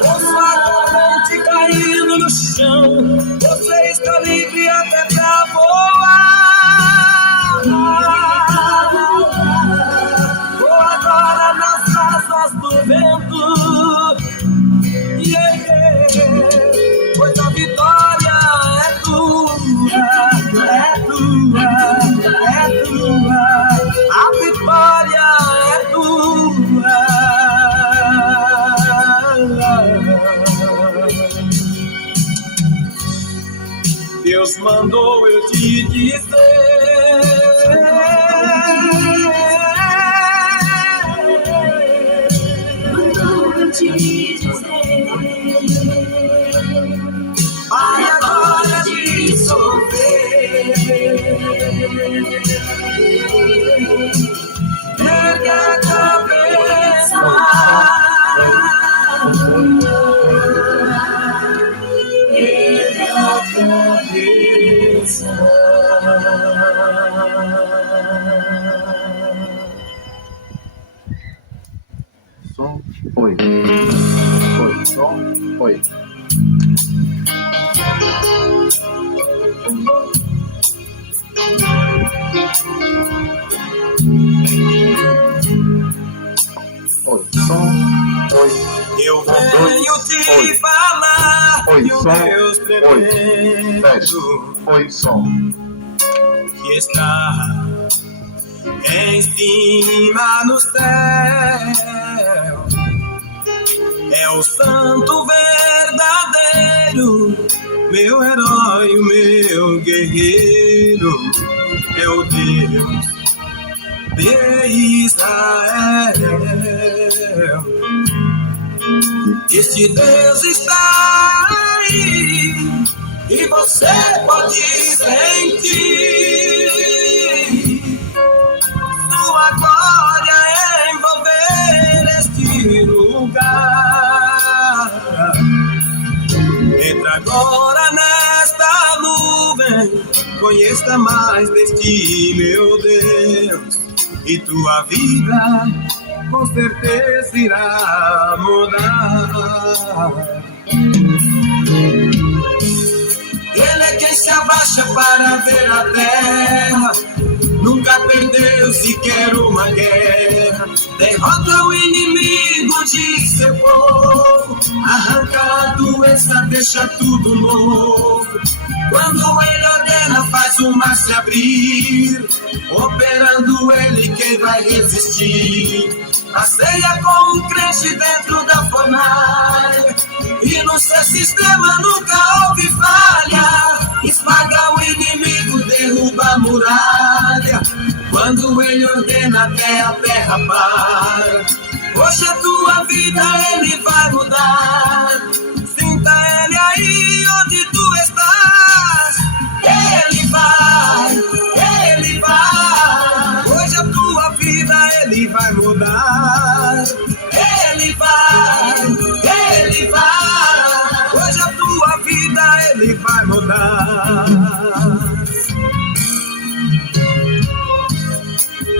ouço a corrente caindo no chão. Você está livre até pra voar. Vou agora nas asas do vento. Pois a vitória é tua, é tua, é tua. A vitória é tua. Deus mandou eu te dizer. Mandou eu te dizer. Vai agora de sofrer. Ergue a cabeça. Ergue a cabeça. Som, oi. Oi, som, oi. Oi, som, oi. Eu venho te falar. Oi, que o som, Deus oi. tremendo Teste, oi, som. que está em cima no céu é o santo verdadeiro, meu herói, o meu guerreiro, é o Deus de Israel. Este Deus está aí e você pode sentir sua glória envolver este lugar. Entra agora nesta nuvem, conheça mais deste meu Deus, e tua vida com certeza irá mudar. Ele é quem se abaixa para ver a terra, nunca perdeu sequer uma guerra. Derrota o inimigo de seu povo, arranca a doença, deixa tudo novo. Quando ele ordena, faz o mar se abrir, operando ele, quem vai resistir? Passeia com um crente dentro da fornalha, e no seu sistema nunca houve falha. Esmaga o inimigo, derruba a muralha, quando ele ordena até a terra para. Hoje a tua vida ele vai mudar, sinta ele aí onde tu estás. Ele vai, ele vai. Hoje a tua vida ele vai mudar. Ele vai, ele vai. Hoje a tua vida ele vai mudar.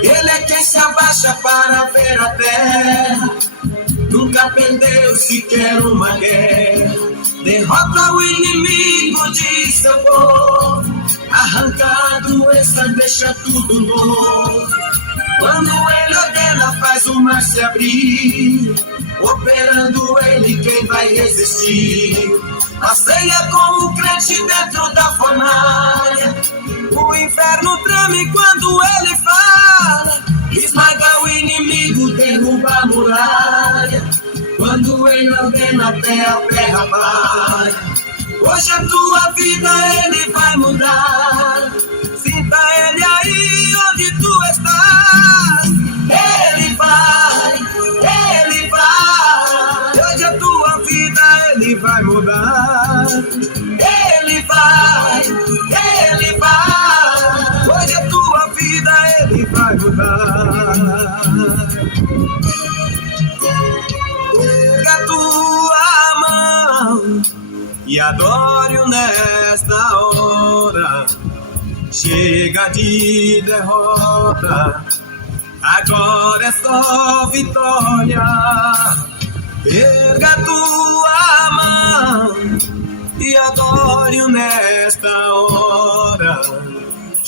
Ele é quem se abaixa para ver a terra, nunca perdeu sequer uma guerra. Derrota o inimigo de seu povo, arranca a doença, deixa tudo novo. Quando ele ordena, faz o mar se abrir, operando ele, quem vai resistir? Passeia com o crente dentro da fornalha, o inferno treme quando ele fala. Esmaga o inimigo, derruba a muralha, quando ele ordena até a terra para. Hoje a tua vida ele vai mudar, sinta ele aí onde tu estás. Ele vai, ele vai. Hoje a tua vida ele vai mudar. Ele vai, ele vai. Hoje a tua vida ele vai mudar. Pega a tua mão e adore-o nesta hora. Chega de derrota, agora é só vitória. Erga a tua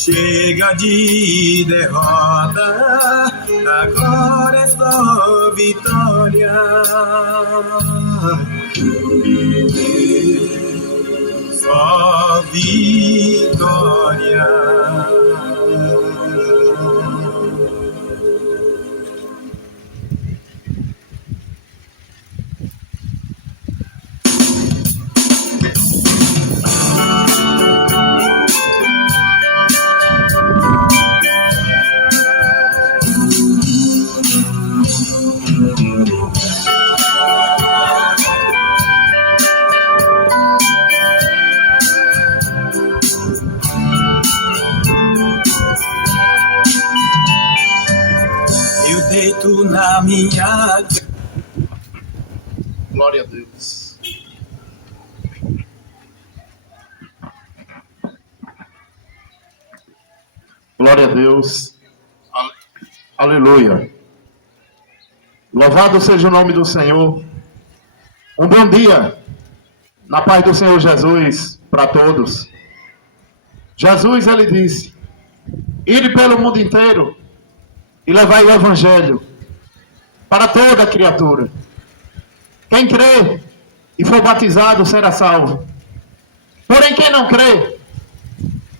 Chega de derrota, agora é só vitória. Só vitória. Eu deito na minha... Glória a Deus. Glória a Deus. Aleluia. Louvado seja o nome do Senhor. Um bom dia, na paz do Senhor Jesus, para todos. Jesus, ele disse: ide pelo mundo inteiro e levai o Evangelho para toda criatura. Quem crê e for batizado será salvo. Porém, quem não crê,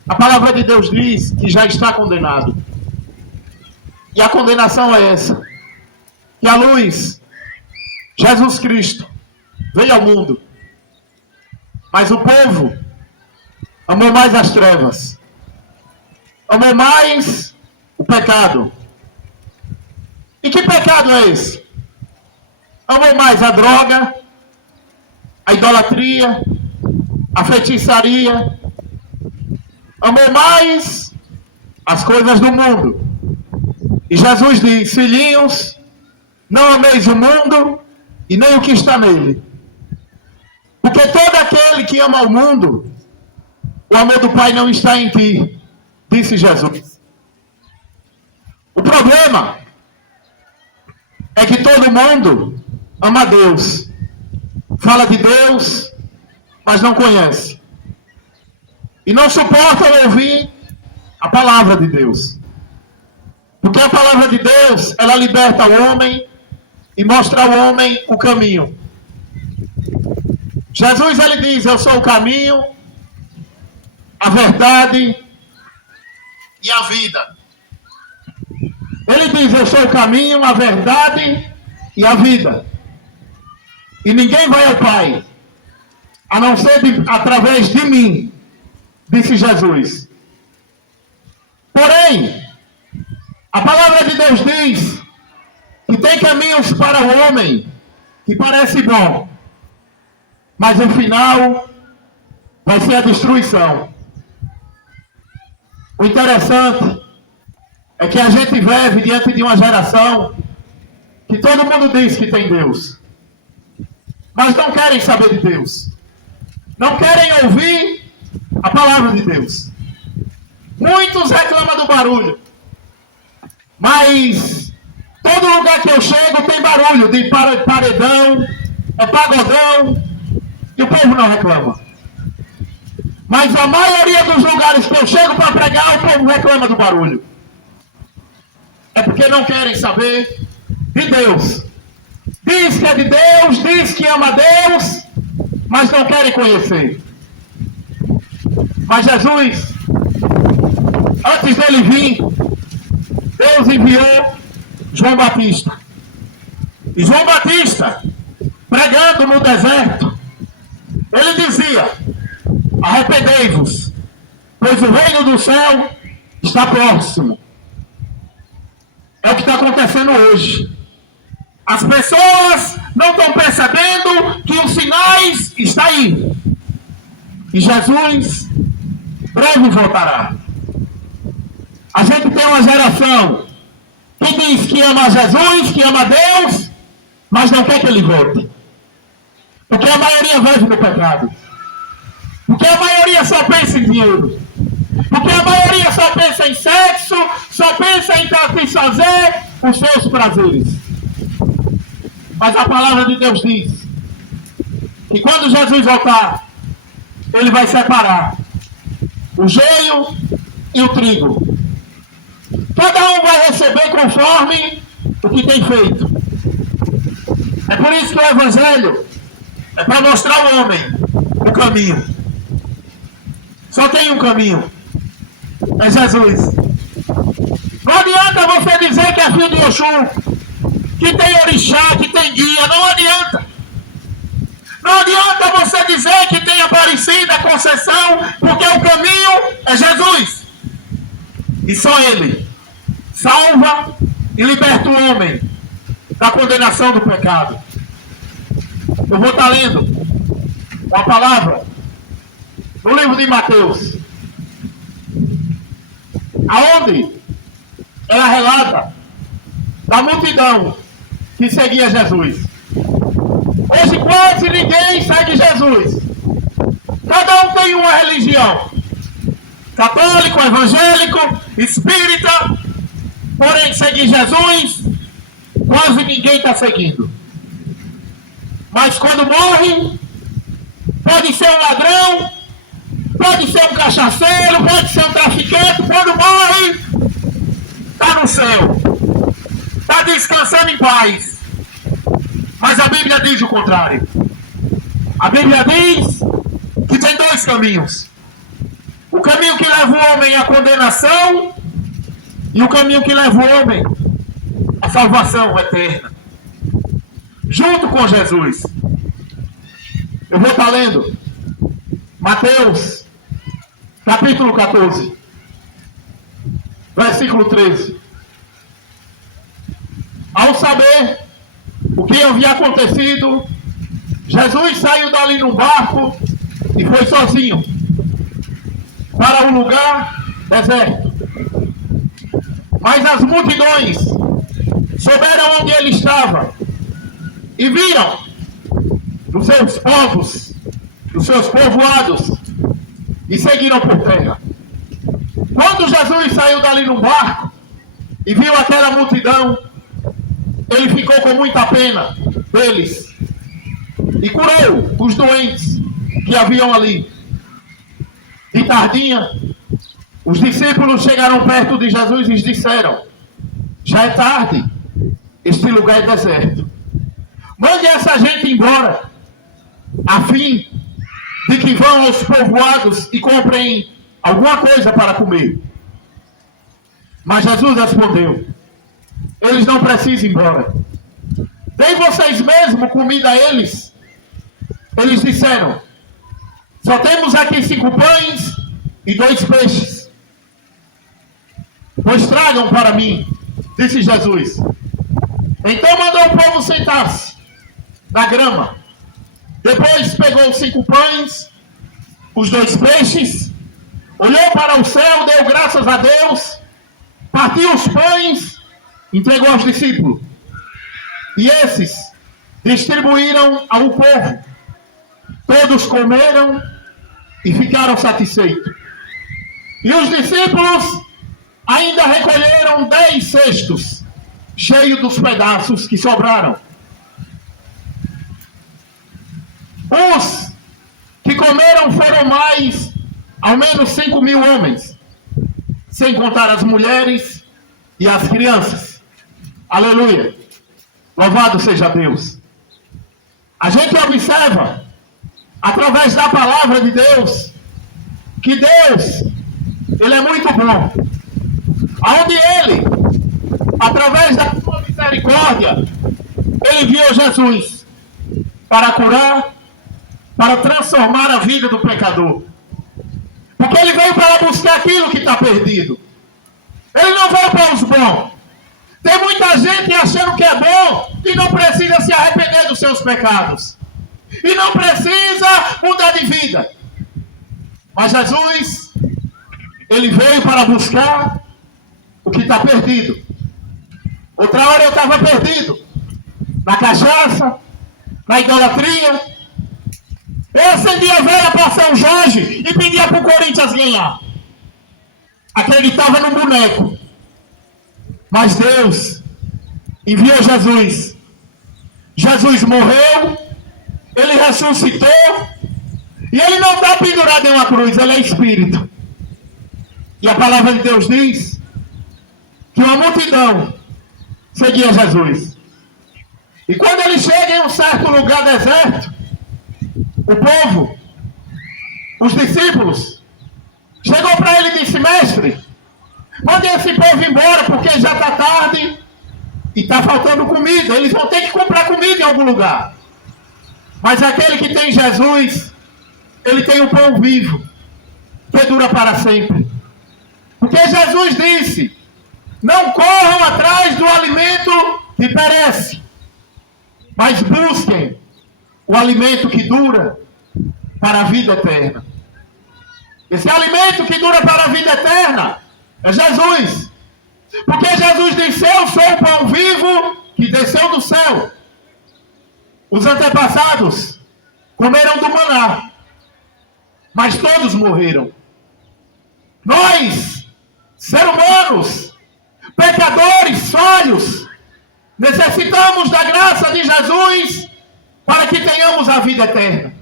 a palavra de Deus diz que já está condenado. E a condenação é essa: que a luz, Jesus Cristo, veio ao mundo, mas o povo amou mais as trevas, amou mais o pecado. E que pecado é esse? Amou mais a droga, a idolatria, a feitiçaria, amou mais as coisas do mundo. E Jesus diz: filhinhos, não ameis o mundo e nem o que está nele. Porque todo aquele que ama o mundo, o amor do Pai não está em ti, disse Jesus. O problema é que todo mundo ama Deus, fala de Deus, mas não conhece. E não suporta ouvir a palavra de Deus. Porque a palavra de Deus, ela liberta o homem e mostra ao homem o caminho. Jesus, ele diz: eu sou o caminho, a verdade e a vida. Ele diz: eu sou o caminho, a verdade e a vida. E ninguém vai ao Pai, a não ser através de mim, disse Jesus. Porém, a palavra de Deus diz que tem caminhos para o homem que parece bom, mas o final vai ser a destruição. O interessante é que a gente vive diante de uma geração que todo mundo diz que tem Deus, mas não querem saber de Deus, não querem ouvir a palavra de Deus. Muitos reclamam do barulho, mas todo lugar que eu chego tem barulho de paredão, pagodão, e o povo não reclama. Mas a maioria dos lugares que eu chego para pregar, o povo reclama do barulho. É porque não querem saber de Deus. Diz que é de Deus, diz que ama Deus, mas não querem conhecer. Mas Jesus, antes dele vir, Deus enviou João Batista. E João Batista, pregando no deserto, ele dizia: arrependei-vos, pois o reino do céu está próximo. É o que está acontecendo hoje. As pessoas não estão percebendo que os sinais estão aí. E Jesus breve voltará. A gente tem uma geração que diz que ama Jesus, que ama Deus, mas não quer que ele volte. Porque a maioria vive no pecado. Porque a maioria só pensa em dinheiro. Porque a maioria só pensa em sexo, só pensa em satisfazer os seus prazeres. Mas a palavra de Deus diz que quando Jesus voltar, ele vai separar o joio e o trigo. Cada um vai receber conforme o que tem feito. É por isso que o Evangelho é para mostrar ao homem o caminho. Só tem um caminho. É Jesus. Não adianta você dizer que é filho de Oxum, que tem orixá, que tem guia. Não adianta. Não adianta você dizer que tem Aparecida, Conceição, porque o caminho é Jesus. E só Ele salva e liberta o homem da condenação do pecado. Eu vou estar lendo uma palavra no livro de Mateus, aonde ela relata da multidão que seguia Jesus. Hoje quase ninguém segue Jesus. Cada um tem uma religião. Católico, evangélico, espírita. Porém, seguir Jesus, quase ninguém está seguindo. Mas quando morre, pode ser um ladrão, pode ser um cachaceiro, pode ser um traficante. Quando morre, está no céu. Está descansando em paz. Mas a Bíblia diz o contrário. A Bíblia diz que tem dois caminhos. O caminho que leva o homem à condenação e o caminho que leva o homem à salvação eterna. Junto com Jesus. Eu vou estar lendo Mateus, capítulo 14, versículo 13. Ao saber o que havia acontecido, Jesus saiu dali num barco e foi sozinho para um lugar deserto. Mas as multidões souberam onde ele estava e viram dos seus povos, dos seus povoados, e seguiram por terra. Quando Jesus saiu dali num barco e viu aquela multidão, ele ficou com muita pena deles e curou os doentes que haviam ali. De tardinha, os discípulos chegaram perto de Jesus e disseram: já é tarde, este lugar é deserto. Mande essa gente embora, a fim de que vão aos povoados e comprem alguma coisa para comer. Mas Jesus respondeu: eles não precisam ir embora. Deem vocês mesmo comida a eles. Eles disseram: só temos aqui 5 pães e 2 peixes. Pois tragam para mim, disse Jesus. Então mandou o povo sentar-se na grama. Depois pegou os 5 pães, os 2 peixes, olhou para o céu, deu graças a Deus, partiu os pães, entregou aos discípulos. E esses distribuíram ao povo. Todos comeram e ficaram satisfeitos. E os discípulos ainda recolheram 10 cestos, cheios dos pedaços que sobraram. Os que comeram foram mais, ao menos 5.000 homens, sem contar as mulheres e as crianças. Aleluia! Louvado seja Deus! A gente observa, através da palavra de Deus, que Deus, Ele é muito bom. Aonde Ele, através da sua misericórdia, Ele enviou Jesus para curar, para transformar a vida do pecador. Porque Ele veio para buscar aquilo que está perdido. Ele não veio para os bons. Tem muita gente achando que é bom e não precisa se arrepender dos seus pecados. E não precisa mudar de vida. Mas Jesus, Ele veio para buscar o que está perdido. Outra hora eu estava perdido. Na cachaça, na idolatria. Eu acendia a vela para São Jorge e pedia para o Corinthians ganhar. Acreditava no boneco. Mas Deus enviou Jesus. Jesus morreu, Ele ressuscitou, e Ele não está pendurado em uma cruz, Ele é Espírito. E a palavra de Deus diz que uma multidão seguia Jesus. E quando ele chega em um certo lugar deserto, o povo, os discípulos, chegou para ele e disse: mestre, mande esse povo embora porque já está tarde e está faltando comida. Eles vão ter que comprar comida em algum lugar. Mas aquele que tem Jesus, ele tem o pão vivo, que dura para sempre. Porque Jesus disse: não corram atrás do alimento que perece, mas busquem o alimento que dura para a vida eterna. Esse alimento que dura para a vida eterna é Jesus. Porque Jesus disse: eu sou o pão vivo que desceu do céu. Os antepassados comeram do maná, mas todos morreram. Nós, seres humanos, pecadores, falhos, necessitamos da graça de Jesus para que tenhamos a vida eterna.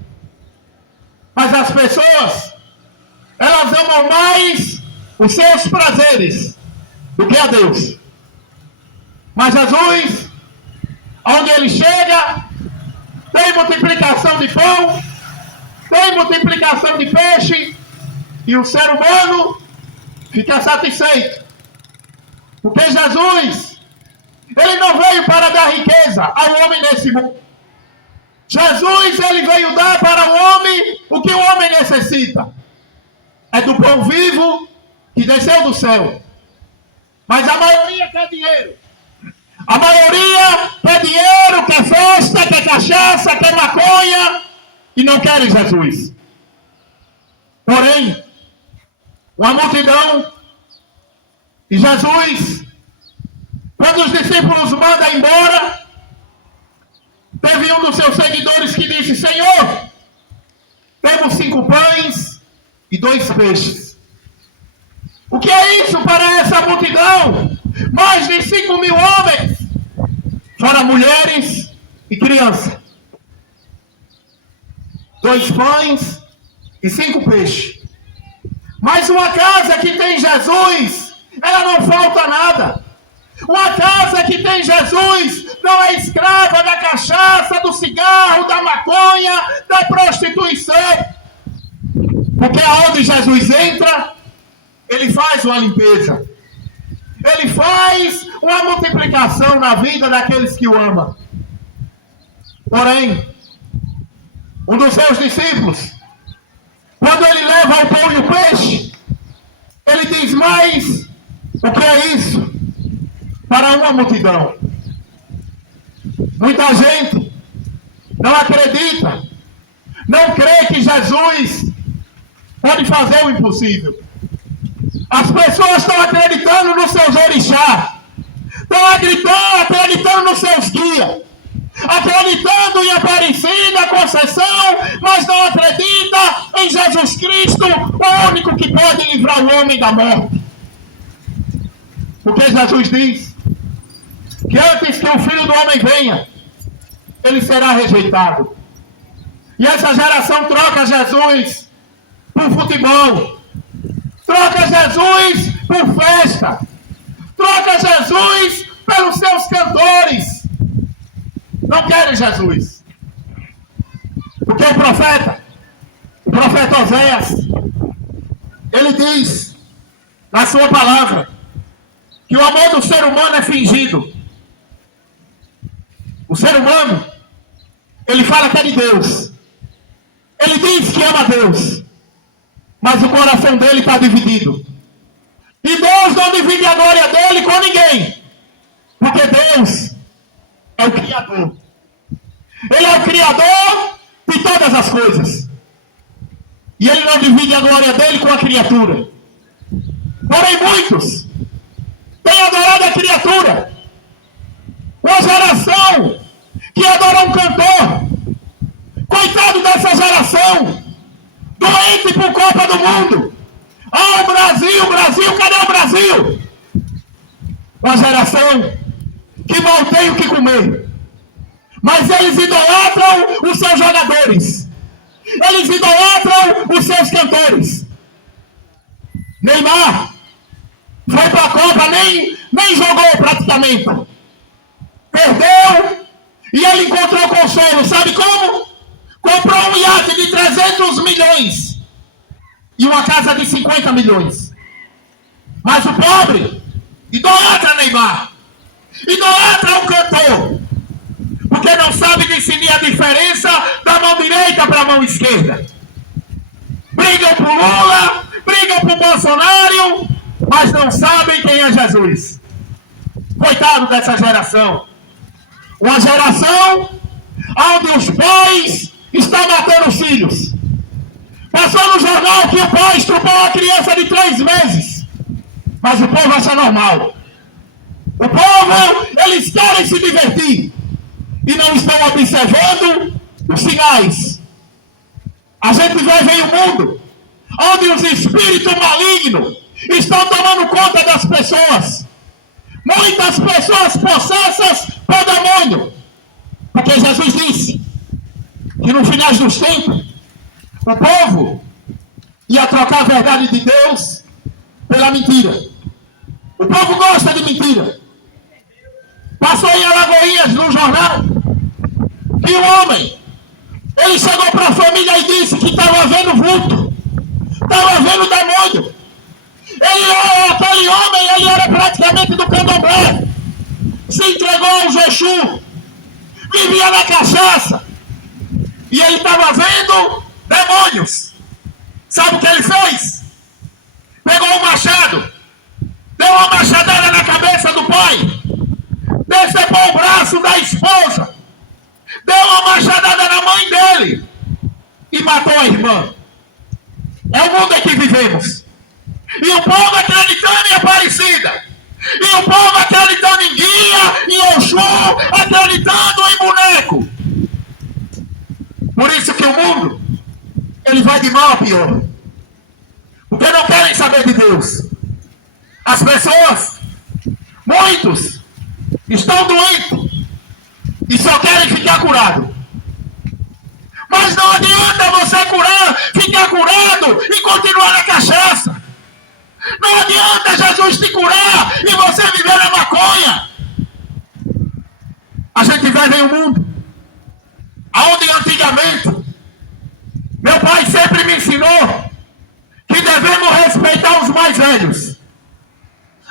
Mas as pessoas, elas amam mais os seus prazeres do que a Deus. Mas Jesus, onde ele chega, tem multiplicação de pão, tem multiplicação de peixe, e o ser humano fica satisfeito. Porque Jesus, ele não veio para dar riqueza ao homem nesse mundo. Jesus, ele veio dar para o homem o que o homem necessita. É do pão vivo que desceu do céu. Mas a maioria quer dinheiro. A maioria quer dinheiro, quer festa, quer cachaça, quer maconha e não quer Jesus. Porém, uma multidão, e Jesus, quando os discípulos mandam embora, teve um dos seus seguidores que disse: Senhor, temos 5 pães e 2 peixes. O que é isso para essa multidão? Mais de 5.000 homens, fora mulheres e crianças. 2 pães e 5 peixes. Mas uma casa que tem Jesus, ela não falta nada. Uma casa que tem Jesus não é escrava da cachaça, do cigarro, da maconha, da prostituição. Porque aonde Jesus entra, ele faz uma limpeza. Ele faz uma multiplicação na vida daqueles que o amam. Porém, um dos seus discípulos, quando ele leva o pão e o peixe, ele diz: mas o que é isso para uma multidão? Muita gente não acredita, não crê que Jesus pode fazer o impossível. As pessoas estão acreditando nos seus orixás, estão acreditando nos seus guias, acreditando em Aparecida, Conceição, mas não acredita em Jesus Cristo, o único que pode livrar o homem da morte. Porque Jesus diz que antes que o Filho do Homem venha, ele será rejeitado. E essa geração troca Jesus por futebol, troca Jesus por festa, troca Jesus pelos seus cantores. Não querem Jesus. Porque o profeta Oséias, ele diz na sua palavra que o amor do ser humano é fingido. O ser humano, ele fala que é de Deus. Ele diz que ama Deus, mas o coração dele está dividido. E Deus não divide a glória dele com ninguém, porque Deus é o Criador. Ele é o Criador de todas as coisas. E ele não divide a glória dele com a criatura. Porém, muitos têm adorado a criatura. Uma geração que adora um cantor. Coitado dessa geração, doente por Copa do Mundo. Ah, o Brasil, cadê o Brasil? Uma geração que mal tem o que comer. Mas eles idolatram os seus jogadores. Eles idolatram os seus cantores. Neymar, Foi para a Copa, nem jogou praticamente. Perdeu e ele encontrou consolo. Sabe como? Comprou um iate de 300 milhões e uma casa de 50 milhões. Mas o pobre idolatra Neymar, idolatra um cantor, porque não sabe discernir a diferença da mão direita para a mão esquerda. Brigam por Lula, brigam por Bolsonaro, mas não sabem quem é Jesus. Coitado dessa geração. Uma geração onde os pais estão matando os filhos. Passou no jornal que o pai estrupou uma criança de 3 meses. Mas o povo acha normal. O povo, eles querem se divertir. E não estão observando os sinais. A gente vive em um mundo onde os espíritos malignos estão tomando conta das pessoas. Muitas pessoas possessas por demônio. Porque Jesus disse que no final dos tempos, o povo ia trocar a verdade de Deus pela mentira. O povo gosta de mentira. Passou em Alagoinhas no jornal que um homem, ele chegou para a família e disse que estava vendo vulto, estava vendo demônio. Aquele homem, ele era praticamente do candomblé, se entregou aos Exu, vivia na cachaça, e ele estava vendo demônios. Sabe o que ele fez? Pegou um machado, deu uma machadada na cabeça do pai, decepou o braço da esposa, deu uma machadada na mãe dele e matou a irmã. É o mundo em que vivemos. E o povo acreditando em Aparecida. E o povo acreditando em guia, em Oxum, acreditando em boneco. Por isso que o mundo, ele vai de mal a pior. Porque não querem saber de Deus. As pessoas, muitos, estão doentes e só querem ficar curados. Mas não adianta você ficar curado e continuar na cachaça. Não adianta Jesus te curar e você viver na maconha. A gente vive em um mundo onde antigamente meu pai sempre me ensinou que devemos respeitar os mais velhos.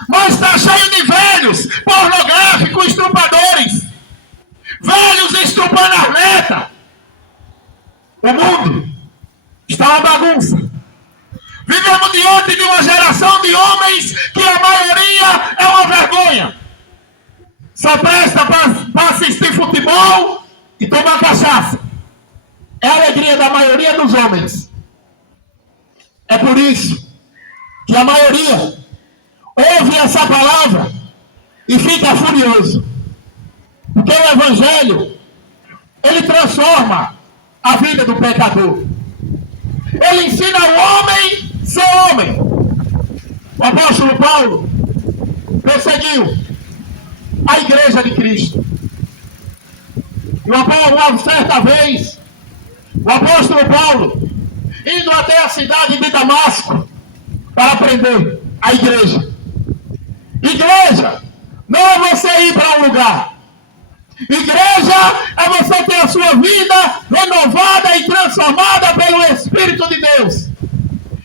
Mas está cheio de velhos pornográficos, estrupadores, velhos estrupando as netas. O mundo está uma bagunça. Vivemos diante de uma geração de homens que a maioria é uma vergonha. Só presta para assistir futebol e tomar cachaça. É a alegria da maioria dos homens. É por isso que a maioria ouve essa palavra e fica furioso. Porque o Evangelho, ele transforma a vida do pecador. Ele ensina o homem a ser homem. O apóstolo Paulo perseguiu a igreja de Cristo. E uma certa vez, o apóstolo Paulo, indo até a cidade de Damasco para prender a igreja. Igreja não é você ir para um lugar. Igreja é você ter a sua vida renovada e transformada pelo Espírito de Deus.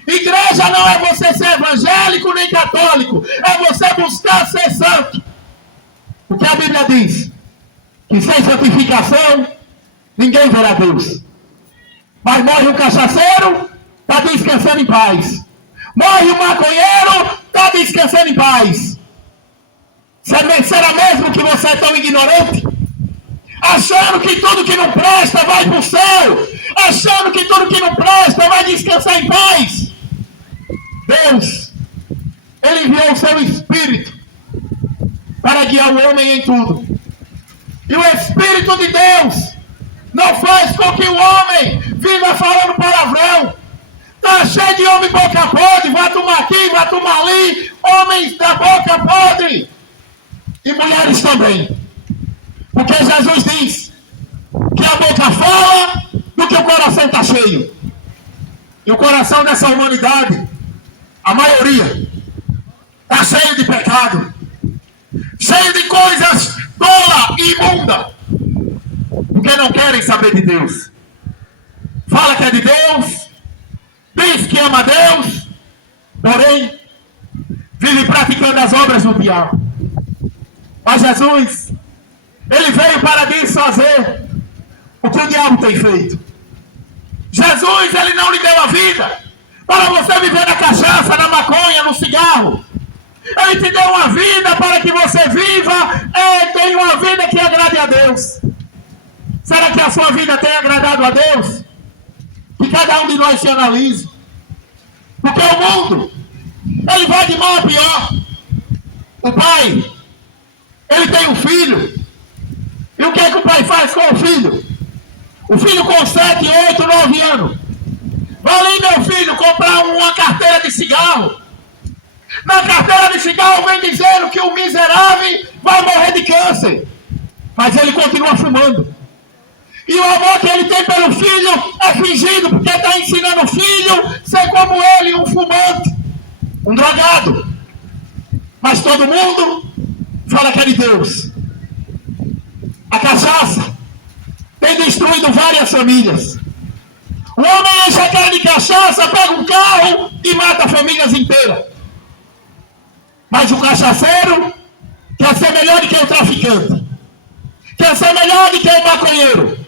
Igreja não é você ser evangélico nem católico. É você buscar ser santo. Porque a Bíblia diz que sem santificação ninguém verá Deus. Mas morre o cachaceiro, está descansando em paz. Morre o maconheiro, está descansando em paz. Será mesmo que você é tão ignorante? Achando que tudo que não presta vai para o céu. Achando que tudo que não presta vai descansar em paz. Deus, Ele enviou o seu Espírito para guiar o homem em tudo. E o Espírito de Deus não faz com que o homem viva falando palavrão. Está cheio de homem boca podre, vai tomar aqui, vai tomar ali. Homens da boca podre. E mulheres também. Porque Jesus diz que a boca fala do que o coração está cheio. E o coração dessa humanidade, a maioria, está cheio de pecado, cheio de coisas tola e imunda, porque não querem saber de Deus. Fala que é de Deus, diz que ama Deus, porém vive praticando as obras do diabo. Mas Jesus, ele veio para desfazer o que o diabo tem feito. Jesus, ele não lhe deu a vida para você viver na cachaça, na maconha, no cigarro. Ele te deu uma vida para que você viva e tenha uma vida que agrade a Deus. Será que a sua vida tem agradado a Deus? Que cada um de nós se analise. Porque o mundo, ele vai de mal a pior. O pai, ele tem um filho. E o que é que o pai faz com o filho? O filho com 7, 8, 9 anos. Vai ali, meu filho, comprar uma carteira de cigarro. Na carteira de cigarro vem dizendo que o miserável vai morrer de câncer. Mas ele continua fumando. E o amor que ele tem pelo filho é fingido, porque está ensinando o filho a ser como ele, um fumante, um drogado. Mas todo mundo fala que é de Deus. A cachaça tem destruído várias famílias. O homem enche a cara de cachaça, pega um carro e mata famílias inteiras. Mas o cachaceiro quer ser melhor do que o traficante. Quer ser melhor do que o maconheiro.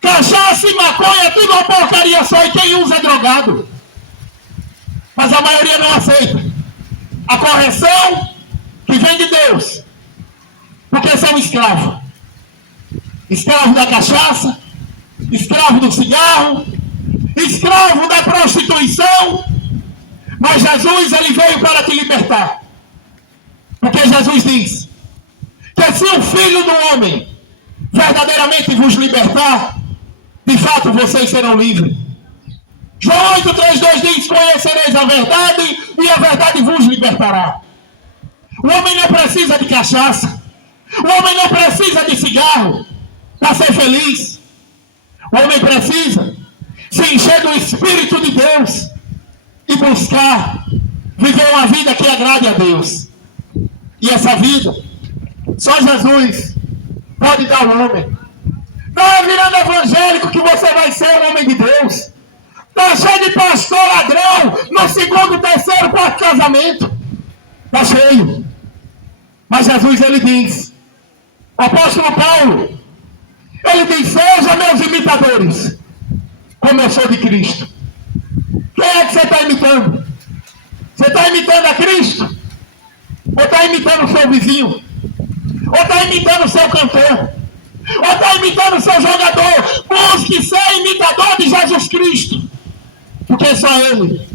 Cachaça e maconha é tudo uma porcaria só, e quem usa é drogado. Mas a maioria não aceita a correção que vem de Deus, porque são escravos. Escravo da cachaça, escravo do cigarro, escravo da prostituição. Mas Jesus, ele veio para te libertar. Porque Jesus diz que se o Filho do Homem verdadeiramente vos libertar, de fato vocês serão livres. João 8,32 diz: conhecereis a verdade e a verdade vos libertará. O homem não precisa de cachaça. O homem não precisa de cigarro para ser feliz. O homem precisa se encher do Espírito de Deus e buscar viver uma vida que agrade a Deus. E essa vida só Jesus pode dar ao homem. Não é virando evangélico que você vai ser um homem de Deus. Está cheio de pastor ladrão no segundo, terceiro, quarto casamento. Está cheio. Mas Jesus, ele diz, o apóstolo Paulo, ele diz: sejam meus imitadores, como eu sou de Cristo. Quem é que você está imitando? Você está imitando a Cristo? Ou está imitando o seu vizinho? Ou está imitando o seu cantor? Ou está imitando o seu jogador? Busque ser imitador de Jesus Cristo, porque só Ele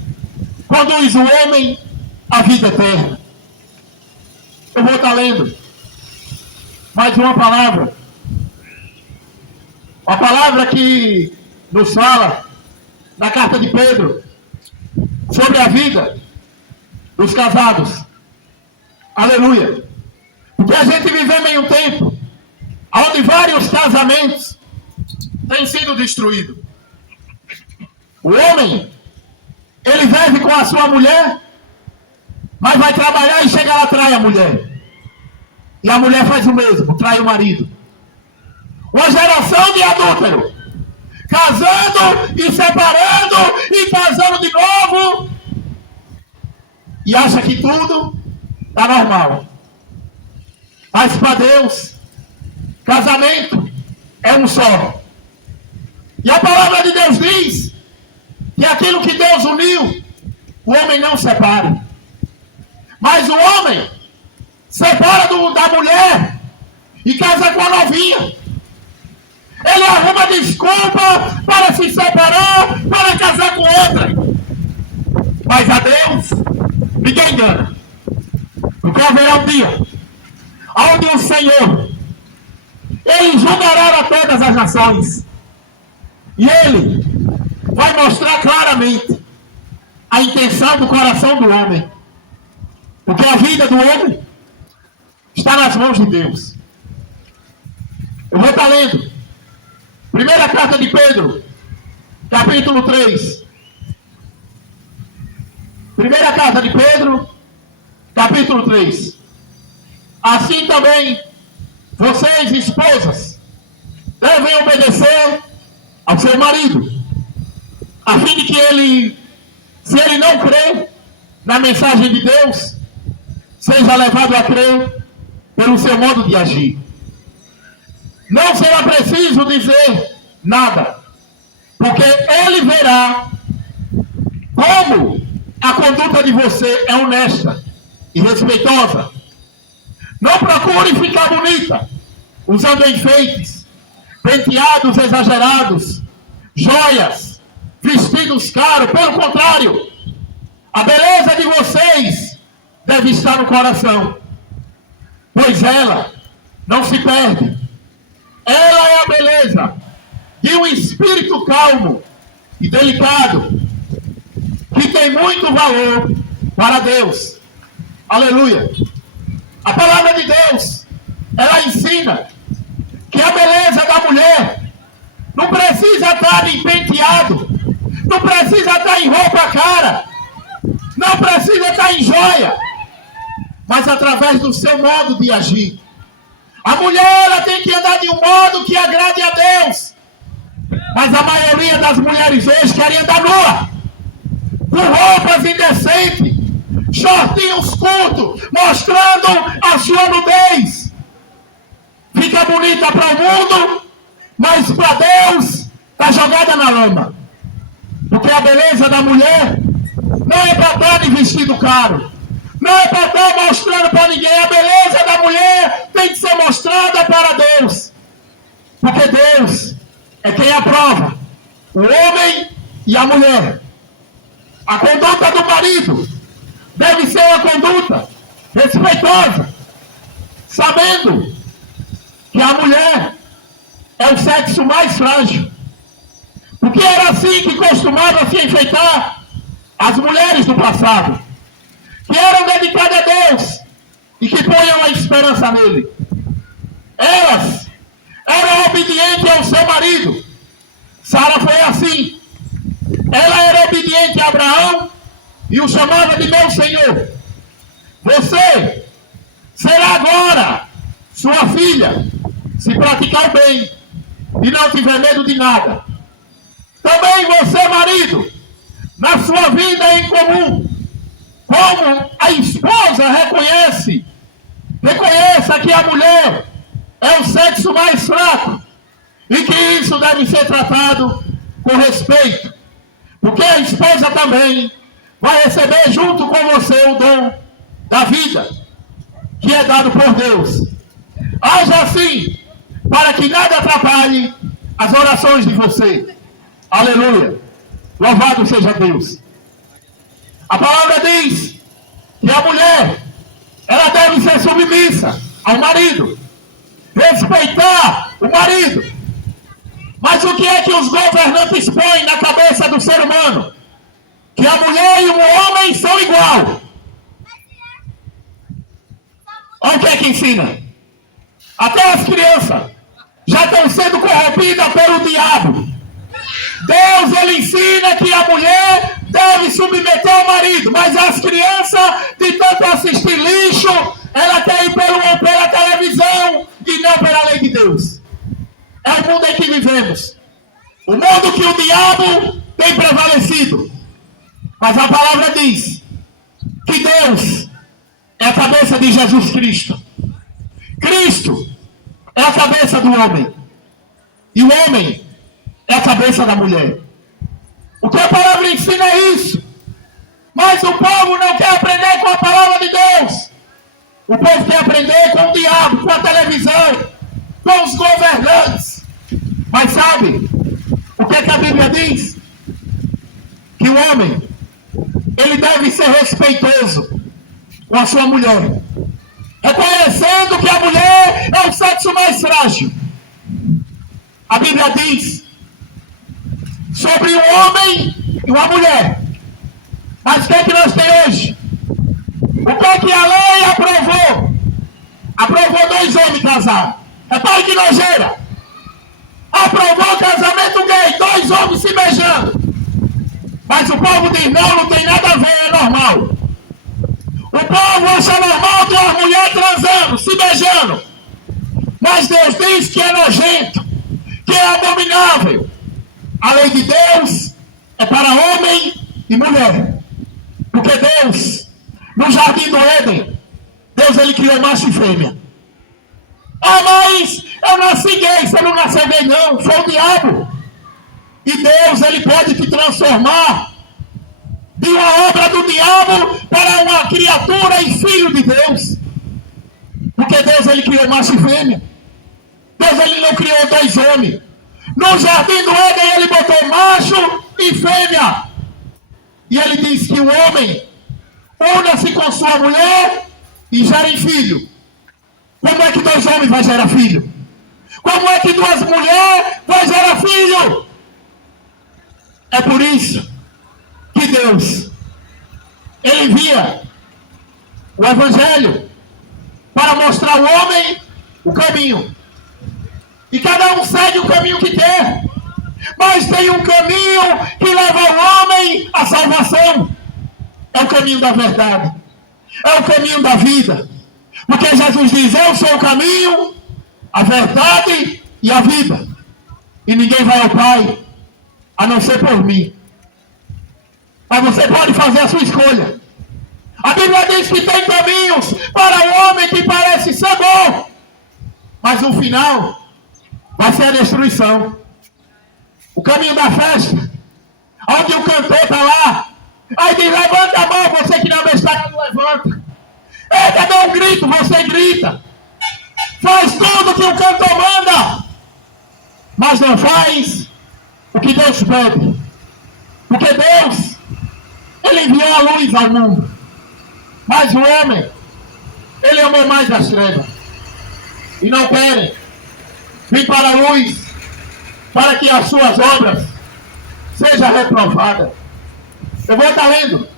conduz o homem à vida eterna. Eu vou estar lendo mais uma palavra. A palavra que nos fala na carta de Pedro sobre a vida dos casados. Aleluia. Porque a gente vive em um tempo onde vários casamentos têm sido destruídos. O homem, ele vive com a sua mulher, mas vai trabalhar e chega lá, trai a mulher. E a mulher faz o mesmo, trai o marido. Uma geração de adúltero, casando e separando e casando de novo, e acha que tudo está normal. Mas para Deus, casamento é um só. E a palavra de Deus diz que aquilo que Deus uniu, o homem não separa. Mas o homem separa da mulher e casa com a novinha. Ele arruma desculpa para se separar, para casar com outra. Mas a Deus ninguém engana. Porque haverá um dia onde o Senhor, Ele julgará a todas as nações. E Ele vai mostrar claramente a intenção do coração do homem. Porque a vida do homem está nas mãos de Deus. Eu vou estar lendo. Primeira carta de Pedro, capítulo 3. Primeira carta de Pedro, capítulo 3. Assim também, vocês, esposas, devem obedecer ao seu marido, a fim de que ele, se ele não crê na mensagem de Deus, seja levado a crer pelo seu modo de agir. Não será preciso dizer nada, porque ele verá como a conduta de você é honesta e respeitosa. Não procure ficar bonita, usando enfeites, penteados exagerados, joias, vestidos caros. Pelo contrário, a beleza de vocês deve estar no coração, pois ela não se perde. Ela é a beleza de um espírito calmo e delicado, que tem muito valor para Deus. Aleluia! A palavra de Deus, ela ensina que a beleza da mulher não precisa estar em penteado, não precisa estar em roupa cara, não precisa estar em joia, mas através do seu modo de agir. A mulher, ela tem que andar de um modo que agrade a Deus, mas a maioria das mulheres hoje querem andar nua, com roupas indecentes, shortinhos curtos, mostrando a sua nudez. Fica bonita para o mundo, mas para Deus está jogada na lama. Porque a beleza da mulher não é para estar de vestido caro, não é para estar mostrando para ninguém. A beleza da mulher tem que ser mostrada para Deus, porque Deus é quem aprova o homem e a mulher. A conduta do marido deve ser uma conduta respeitosa, sabendo que a mulher é o sexo mais frágil, porque era assim que costumava se enfeitar as mulheres do passado, que eram dedicadas a Deus e que ponham a esperança nele. Elas eram obedientes ao seu marido. Sara foi assim. Ela era obediente a Abraão e o chamava de meu Senhor. Você será agora sua filha, se praticar o bem e não tiver medo de nada. Também você, marido, na sua vida em comum, como a esposa reconheça que a mulher é o sexo mais fraco e que isso deve ser tratado com respeito, porque a esposa também vai receber junto com você o dom da vida, que é dado por Deus. Haja assim, para que nada atrapalhe as orações de você. Aleluia! Louvado seja Deus! A palavra diz que a mulher, ela deve ser submissa ao marido, respeitar o marido. Mas o que é que os governantes põem na cabeça do ser humano? Que a mulher e o homem são igual. Olha o que é que ensina. Até as crianças já estão sendo corrompidas pelo diabo. Deus, ele ensina que a mulher deve submeter ao marido, mas as crianças, de tanto assistir lixo, ela quer ir pela televisão e não pela lei de Deus. É o mundo em que vivemos, o mundo que o diabo tem prevalecido. Mas a palavra diz que Deus é a cabeça de Jesus Cristo. Cristo é a cabeça do homem, e o homem é a cabeça da mulher. O que a palavra ensina é isso. Mas o povo não quer aprender com a palavra de Deus. O povo quer aprender com o diabo, com a televisão, com os governantes. Mas sabe o que é que a Bíblia diz? Que o homem, ele deve ser respeitoso com a sua mulher, reconhecendo que a mulher é o sexo mais frágil. A Bíblia diz sobre um homem e uma mulher. Mas o que é que nós temos hoje? O que é que a lei aprovou? Aprovou 2 homens casar. É pai que nojeira. Aprovou casamento gay, 2 homens se beijando. Mas o povo diz, não tem nada a ver, é normal. O O povo acha normal ter uma mulher transando, se beijando. Mas Deus diz que é nojento, que é abominável. A lei de Deus é para homem e mulher. Porque Deus, no jardim do Éden, Deus ele criou macho e fêmea. Ah, mas eu nasci gay. Você não nasceu gay não, foi o diabo. E Deus ele pode te transformar de uma obra do diabo para uma criatura e filho de Deus. Porque Deus ele criou macho e fêmea. Deus ele não criou dois homens. No jardim do Éden ele botou macho e fêmea. E ele diz que o homem una-se com sua mulher e gerem filho. Como é que dois homens vão gerar filho? Como é que duas mulheres vão gerar filho? É por isso que Deus, ele envia o Evangelho para mostrar ao homem o caminho. E cada um segue o caminho que quer. Mas tem um caminho que leva o homem à salvação. É o caminho da verdade. É o caminho da vida. Porque Jesus diz, eu sou o caminho, a verdade e a vida. E ninguém vai ao Pai, a não ser por mim. Mas você pode fazer a sua escolha. A Bíblia diz que tem caminhos para o homem que parece ser bom. Mas no final, vai ser a destruição. O caminho da festa, onde o cantor está lá. Aí diz, levanta a mão, você que não está, não levanta. Eita, dá um grito, você grita. Faz tudo que o cantor manda. Mas não faz o que Deus pede. Porque Deus, ele enviou a luz ao mundo. Mas o homem, ele amou mais as trevas. E não querem vir para a luz, para que as suas obras sejam reprovadas. Eu vou estar lendo.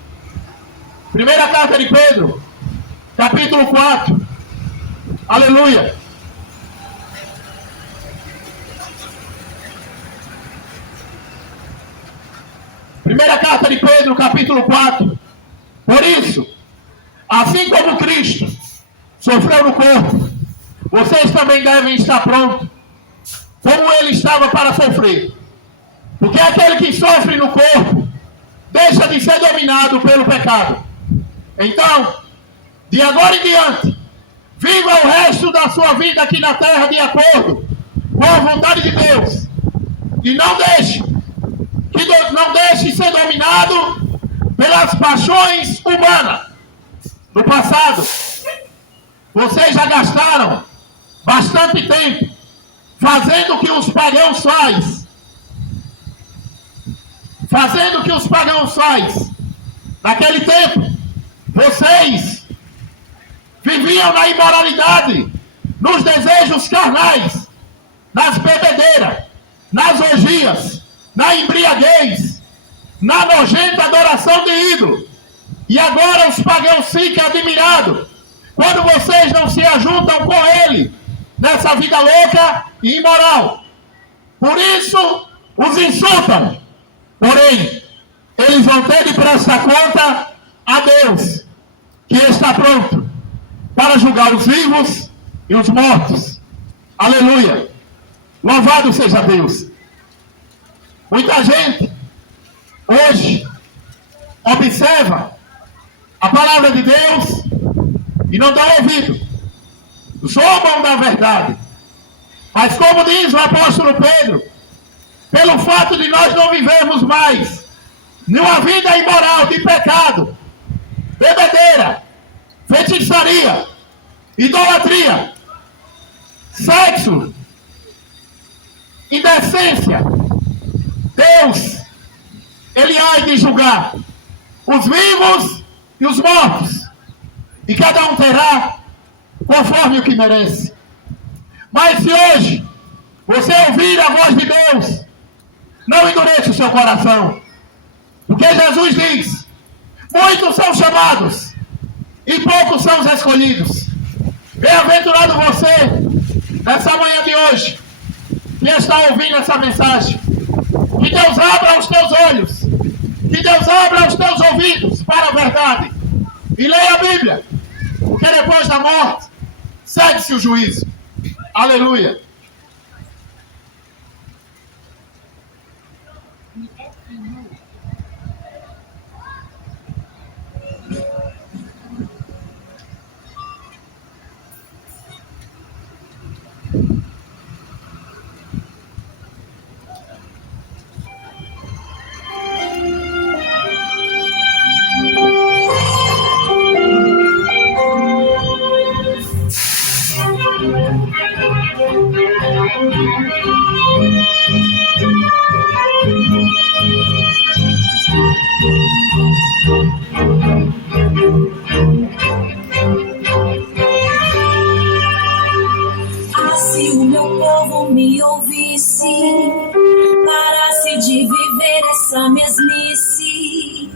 Primeira carta de Pedro, capítulo 4. Aleluia. Primeira carta de Pedro, capítulo 4. Por isso, assim como Cristo sofreu no corpo, vocês também devem estar prontos, como ele estava para sofrer. Porque aquele que sofre no corpo deixa de ser dominado pelo pecado. Então, de agora em diante, viva o resto da sua vida aqui na terra de acordo com a vontade de Deus. E não deixe ser dominado pelas paixões humanas. No passado, vocês já gastaram bastante tempo fazendo o que os pagãos fazem. Fazendo o que os pagãos fazem. Naquele tempo, vocês viviam na imoralidade, nos desejos carnais, nas bebedeiras, nas orgias, na embriaguez, na nojenta adoração de ídolo. E agora os pagãos ficam admirados quando vocês não se ajuntam com ele nessa vida louca e imoral. Por isso os insultam. Porém, eles vão ter de prestar conta a Deus, que está pronto para julgar os vivos e os mortos. Aleluia. Louvado seja Deus. Muita gente hoje observa a palavra de Deus e não dá ouvido. Zombam da verdade. Mas como diz o apóstolo Pedro, pelo fato de nós não vivermos mais numa vida imoral de pecado, bebedeira, feitiçaria, idolatria, sexo, indecência, Deus, ele há de julgar os vivos e os mortos, e cada um terá conforme o que merece. Mas se hoje você ouvir a voz de Deus, não endureça o seu coração, porque Jesus diz, muitos são chamados e poucos são os escolhidos. Bem-aventurado você nessa manhã de hoje que está ouvindo essa mensagem. Que Deus abra os teus olhos, que Deus abra os teus ouvidos para a verdade, E leia a Bíblia. Porque depois da morte, segue-se o juízo. Aleluia. Ah, se o meu povo me ouvisse, parasse de viver essa mesmice.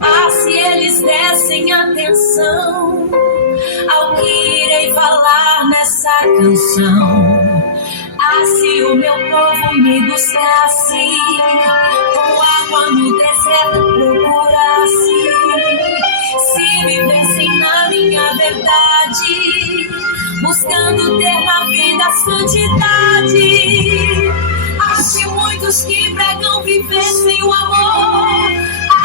Ah, se eles dessem atenção ao que irei falar nessa canção. Ah, se o meu povo me buscasse, com água no deserto procurasse, se vivessem na minha verdade, buscando ter na vida a santidade. Ah, se muitos que pregam vivessem o amor,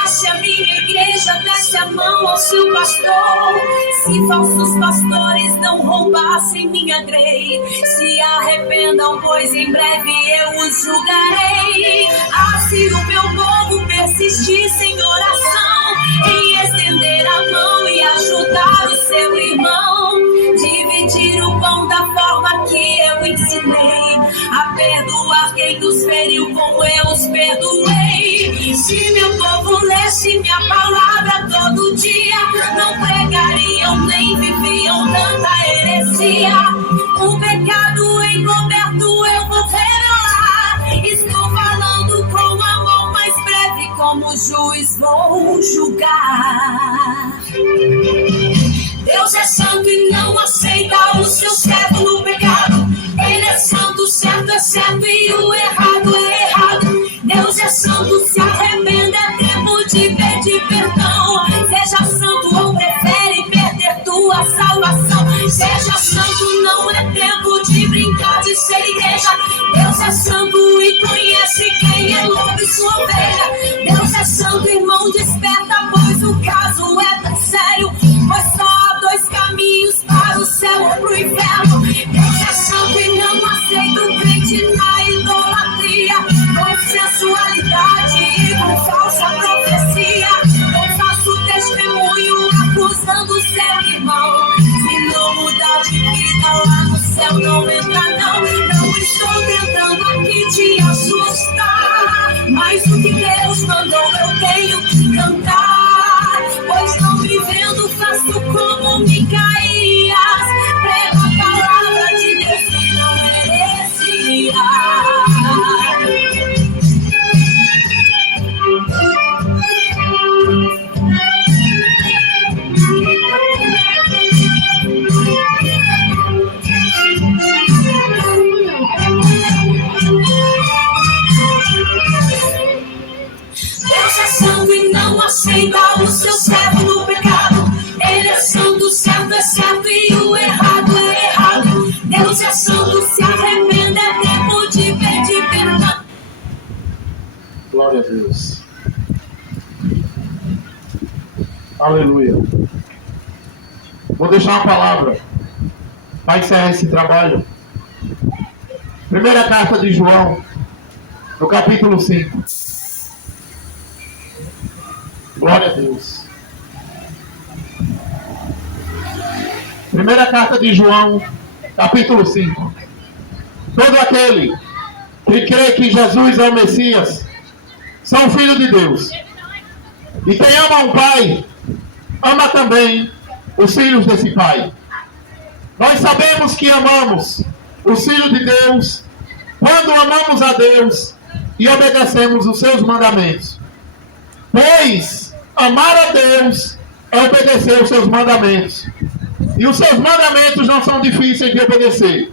ah, se a minha igreja desse a mão ao seu pastor, se falsos pastores não roubassem minha grei, se arrependam, pois em breve eu os julgarei. Ah, se o meu povo persistisse em oração, em estender a mão e ajudar o seu irmão, dividir o pão da forma que eu ensinei, a perdoar quem os feriu como eu os perdoei. Se meu povo lesse minha palavra todo dia, não pregariam nem viviam tanta heresia. O pecado encoberto eu vou revelar, estou falando com amor, mas breve como juiz vou julgar. Deus é santo e não aceita o seu servo no pecado. Ele é santo, certo é certo e o errado é errado. Deus é santo, se arrependa, é tempo de pedir perdão. Seja santo ou prefere perder tua salvação. Seja santo, não é tempo de brincar de ser igreja. Deus é santo e conhece quem é lobo e sua ovelha. Deus é santo, irmão, desperta, pois o caso é tão sério. Pois só há dois caminhos para o céu ou pro inferno. Deus é santo e não aceita o crente na idolatria, com sensualidade e com falsa profecia, com falso testemunho acusando seu irmão. Se não mudar de vida lá no céu não entra não. Não estou tentando aqui te assustar, mas o que Deus mandou eu tenho que cantar. Pois não vivendo faço como Micaías, prego a palavra de Deus que não merecia. Deus é santo e não aceita o seu servo no pecado. Ele é santo, certo é certo e o errado é errado. Deus é santo, se arrependa, é tempo de pedir perdão. Glória a Deus. Aleluia. Vou deixar uma palavra para encerrar esse trabalho. Primeira carta de João, no capítulo 5. Glória a Deus. Primeira carta de João, capítulo 5. Todo aquele que crê que Jesus é o Messias são filhos de Deus. E quem ama um pai, ama também os filhos desse pai. Nós sabemos que amamos os filhos de Deus quando amamos a Deus e obedecemos os seus mandamentos. Pois amar a Deus é obedecer os seus mandamentos. E os seus mandamentos não são difíceis de obedecer.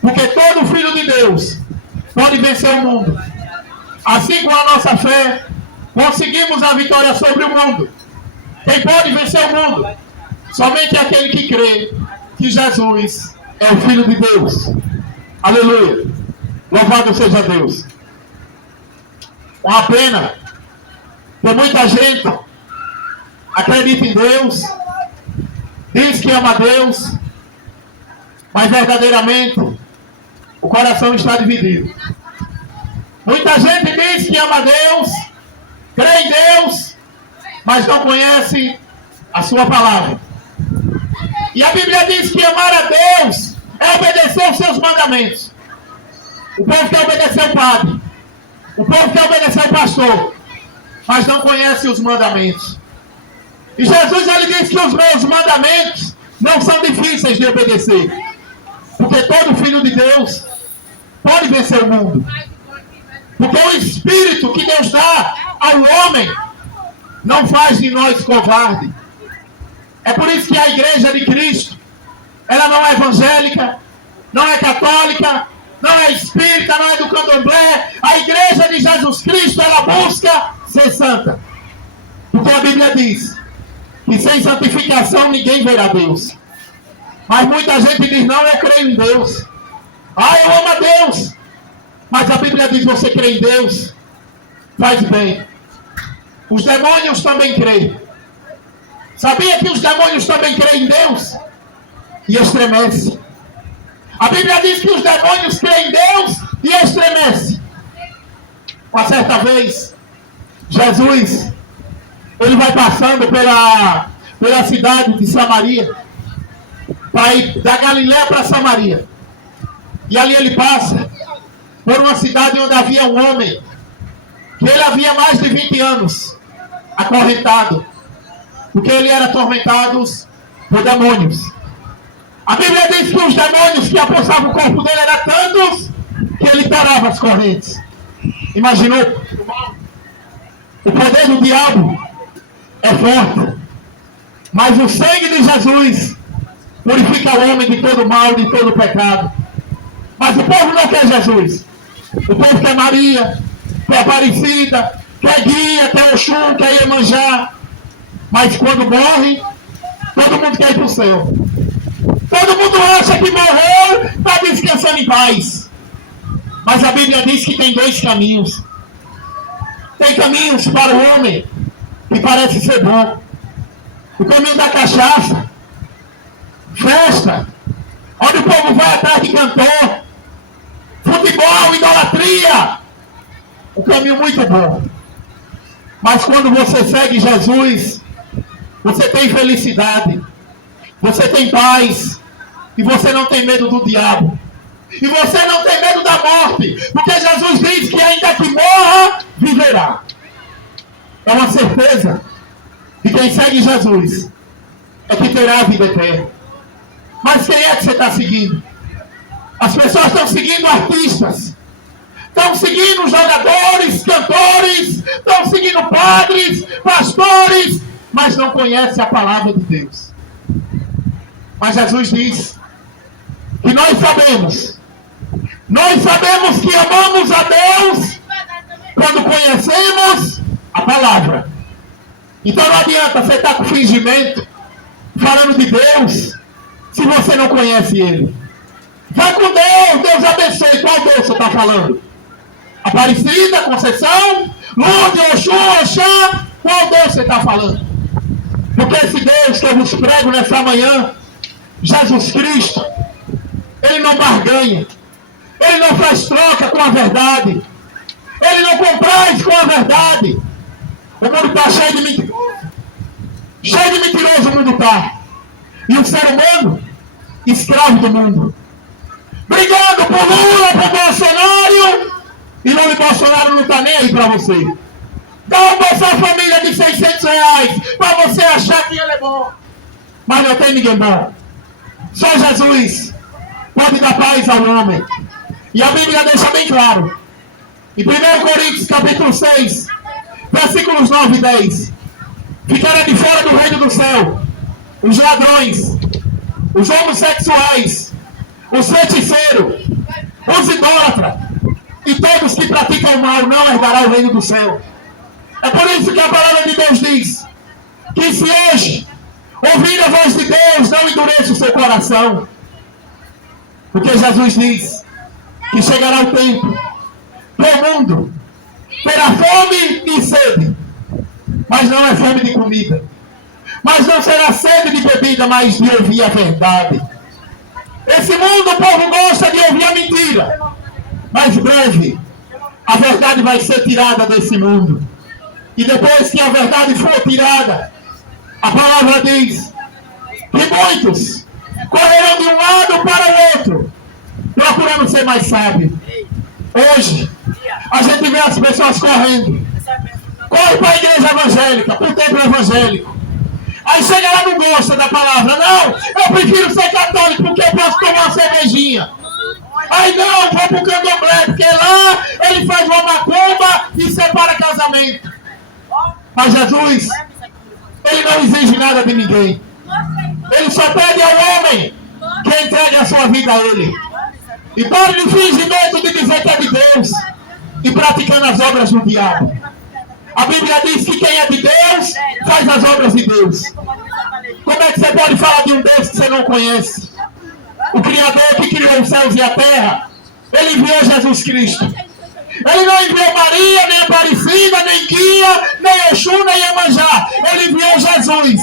Porque todo filho de Deus pode vencer o mundo. Assim, com a nossa fé, conseguimos a vitória sobre o mundo. Quem pode vencer o mundo? Somente aquele que crê que Jesus é o Filho de Deus. Aleluia. Louvado seja Deus. Uma pena que muita gente acredita em Deus, diz que ama Deus, mas verdadeiramente o coração está dividido. Muita gente diz que ama Deus, crê em Deus, mas não conhece a sua palavra. E a Bíblia diz que amar a Deus é obedecer os seus mandamentos. O povo quer obedecer o padre, o povo quer obedecer o pastor, mas não conhece os mandamentos. E Jesus, ele diz que os meus mandamentos não são difíceis de obedecer, porque todo filho de Deus pode vencer o mundo. Porque o Espírito que Deus dá ao homem não faz de nós covarde. É por isso que a igreja de Cristo, ela não é evangélica, não é católica, não é espírita, não é do candomblé. A igreja de Jesus Cristo, ela busca ser santa. Porque a Bíblia diz que sem santificação ninguém verá Deus. Mas muita gente diz, não, eu creio em Deus. Ah, eu amo a Deus. Mas a Bíblia diz, você crê em Deus, faz bem. Os demônios também creem. Sabia que os demônios também creem em Deus? E estremecem. A Bíblia diz que os demônios creem em Deus e estremecem. Uma certa vez, Jesus, ele vai passando pela cidade de Samaria, para ir da Galiléia para Samaria. E ali ele passa por uma cidade onde havia um homem, que ele havia mais de 20 anos, acorrentado, porque ele era atormentado por demônios. A Bíblia diz que os demônios que apossavam o corpo dele eram tantos, que ele parava as correntes. Imaginou? O poder do diabo é forte, mas o sangue de Jesus purifica o homem de todo mal, de todo pecado. Mas o povo não quer Jesus. O povo quer Maria, quer Aparecida, quer Guia, quer Oxum, quer Iemanjá. Mas quando morre, todo mundo quer ir para o céu. Todo mundo acha que morreu, está descansando em paz. Mas a Bíblia diz que tem dois caminhos. Tem caminhos para o homem que parece ser bom. O caminho da cachaça, festa, onde o povo vai atrás de cantor, futebol, idolatria. Um caminho muito bom. Mas quando você segue Jesus, você tem felicidade, você tem paz, e você não tem medo do diabo, e você não tem medo da morte, porque Jesus diz que ainda que morra, viverá. É uma certeza de quem segue Jesus, é que terá a vida eterna. Mas quem é que você está seguindo? As pessoas estão seguindo artistas, estão seguindo jogadores, cantores, estão seguindo padres, pastores, mas não conhecem a palavra de Deus. Mas Jesus diz que nós sabemos que amamos a Deus quando conhecemos a palavra. Então não adianta você estar com fingimento, falando de Deus, se você não conhece Ele. Vai com Deus, Deus abençoe. Qual Deus você está falando? Aparecida, Conceição, Lourdes, Oxum, Oxã, qual Deus você está falando? Porque esse Deus que eu vos prego nessa manhã, Jesus Cristo, Ele não barganha, Ele não faz troca com a verdade, Ele não compraz com a verdade. O mundo está cheio de mentiroso o mundo está. E o ser humano, escravo do mundo, brigando por Lula, por Bolsonaro, e Lula e Bolsonaro não está nem aí para você. Dá um Bolsa Família de R$600 para você achar que ele é bom. Mas não tem ninguém bom. Só Jesus pode dar paz ao homem. E a Bíblia deixa bem claro. Em 1 Coríntios capítulo 6, versículos 9 e 10. Ficaram de fora do reino do céu os ladrões, os homossexuais, os feiticeiros, os idólatras, e todos que praticam o mal não herdarão o reino do céu. É por isso que a palavra de Deus diz Que se hoje, ouvir a voz de Deus, não endureça o seu coração. Porque Jesus diz que chegará o tempo que o mundo terá fome e sede. Mas não é fome de comida. Mas não será sede de bebida, mas de ouvir a verdade. Esse mundo, o povo gosta de ouvir a mentira. Mas breve, a verdade vai ser tirada desse mundo. E depois que a verdade for tirada, a palavra diz que muitos correrão de um lado para o outro, procurando ser mais sábio. Hoje, a gente vê as pessoas correndo. Corre para a igreja evangélica, para o templo evangélico. Aí chega lá, não gosta da palavra. Não, eu prefiro ser católico porque eu posso tomar uma cervejinha. Aí não, vou para o candomblé, porque lá ele faz uma macumba e separa casamento. Mas Jesus, ele não exige nada de ninguém. Ele só pede ao homem que entregue a sua vida a ele. E pare de fingimento de dizer que é de Deus e praticando as obras do diabo. A Bíblia diz que quem é de Deus faz as obras de Deus. Como é que você pode falar de um Deus que você não conhece? O Criador que criou os céus e a terra, ele enviou Jesus Cristo. Ele não enviou Maria, nem Aparecida, nem Guia, nem Exu, nem Iemanjá. Ele enviou Jesus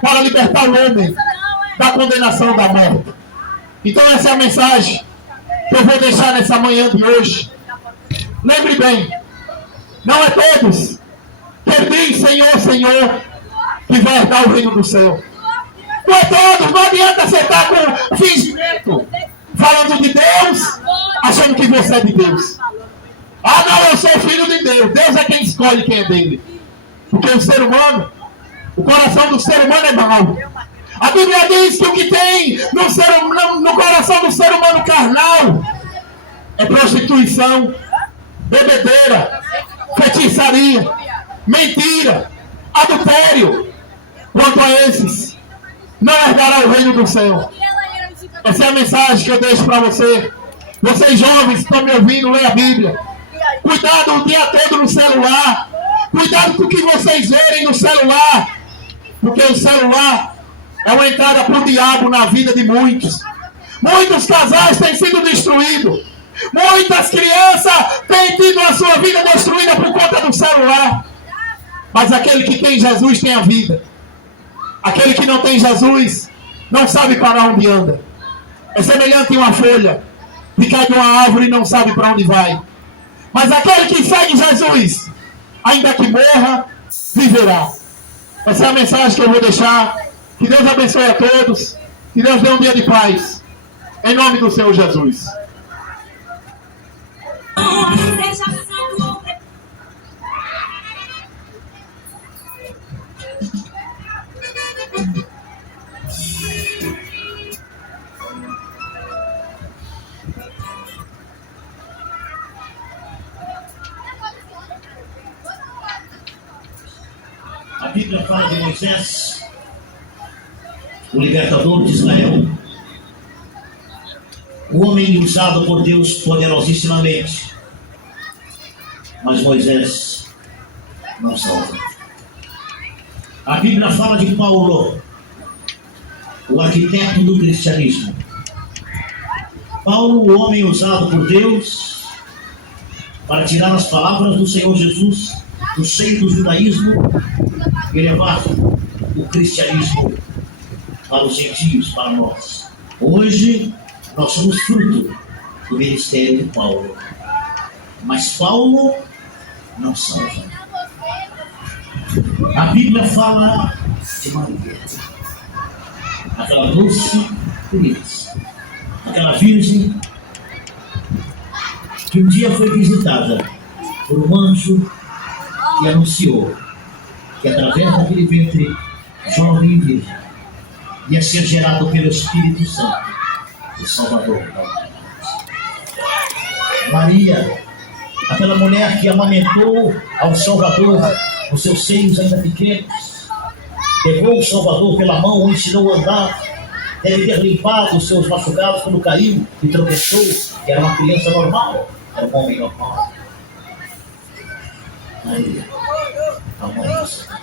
para libertar o homem da condenação da morte. Então essa é a mensagem que eu vou deixar nessa manhã de hoje. Lembre bem, não é todos que diz Senhor, Senhor, que vai herdar o reino do céu. Não é todos, não adianta você estar com fingimento, falando de Deus, achando que você é de Deus. Ah não, eu sou filho de Deus. Deus é quem escolhe quem é dele. Porque o ser humano, o coração do ser humano é mau. A Bíblia diz que o que tem no coração do ser humano carnal é prostituição, bebedeira, feitiçaria, mentira, adultério. Quanto a esses, não herdará o reino do céu. Essa é a mensagem que eu deixo para você. Vocês jovens que estão me ouvindo, leia a Bíblia. Cuidado o dia todo no celular. Cuidado com o que vocês verem no celular. Porque o celular é uma entrada para o diabo na vida de muitos. Muitos casais têm sido destruídos. Muitas crianças têm tido a sua vida destruída por conta do celular. Mas aquele que tem Jesus tem a vida. Aquele que não tem Jesus não sabe para onde anda. É semelhante a uma folha que cai de uma árvore e não sabe para onde vai. Mas aquele que segue Jesus, ainda que morra, viverá. Essa é a mensagem que eu vou deixar. Que Deus abençoe a todos. Que Deus dê um dia de paz. Em nome do Senhor Jesus. A Bíblia fala de Moisés, o libertador de Israel, o homem usado por Deus poderosíssimamente. Mas Moisés não salva. A Bíblia fala de Paulo, o arquiteto do cristianismo. Paulo, o homem usado por Deus para tirar as palavras do Senhor Jesus do seio do judaísmo e levar o cristianismo para os gentios, para nós. Hoje, nós somos fruto do ministério de Paulo. Mas Paulo não salva. A Bíblia fala de Maria, aquela doce criança, aquela virgem que um dia foi visitada por um anjo que anunciou que através daquele ventre jovem e virgem ia ser gerado pelo Espírito Santo o Salvador da humanidade. Maria, aquela mulher que amamentou ao Salvador os seus seios ainda pequenos, pegou o Salvador pela mão, o ensinou a andar, deve ter limpado os seus machucados quando caiu e tropeçou, que era uma criança normal, era um homem normal. Maria, a mãe do Senhor.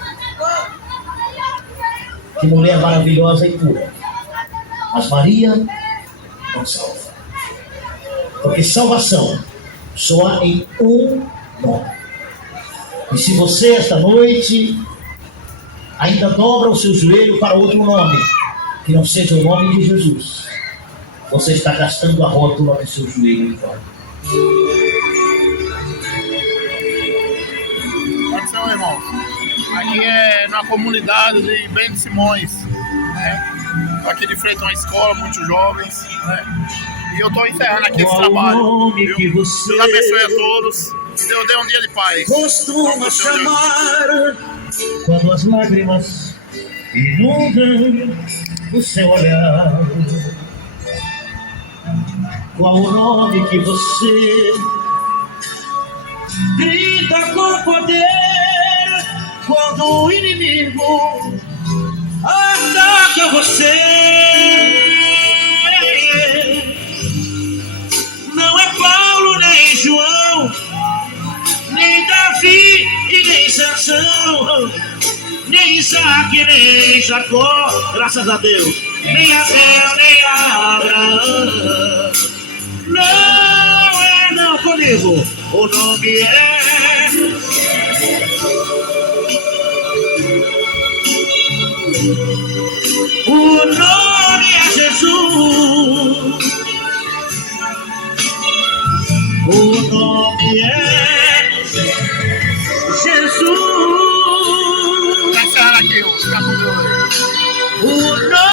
Que mulher maravilhosa e pura. Mas Maria não salva. Porque salvação só há em um nome. E se você esta noite ainda dobra o seu joelho para outro nome, que não seja o nome de Jesus, você está gastando a rótula do seu joelho então. Atenção, irmãos. Aqui é na comunidade de Bento Simões, né? Estou aqui de frente a uma escola, muitos jovens, né? E eu estou encerrando aqui esse trabalho. Viu? Deus abençoe a todos. Deus dê um dia de paz. Costuma chamar quando as lágrimas inundam o seu olhar. Qual o nome que você grita com poder quando o inimigo ataca você? Não é Paulo nem João, nem Davi e nem Sansão, nem Isaac, nem Jacó, graças a Deus, nem Abel, nem Abraão. Não é não comigo, o nome é o nome é Jesus.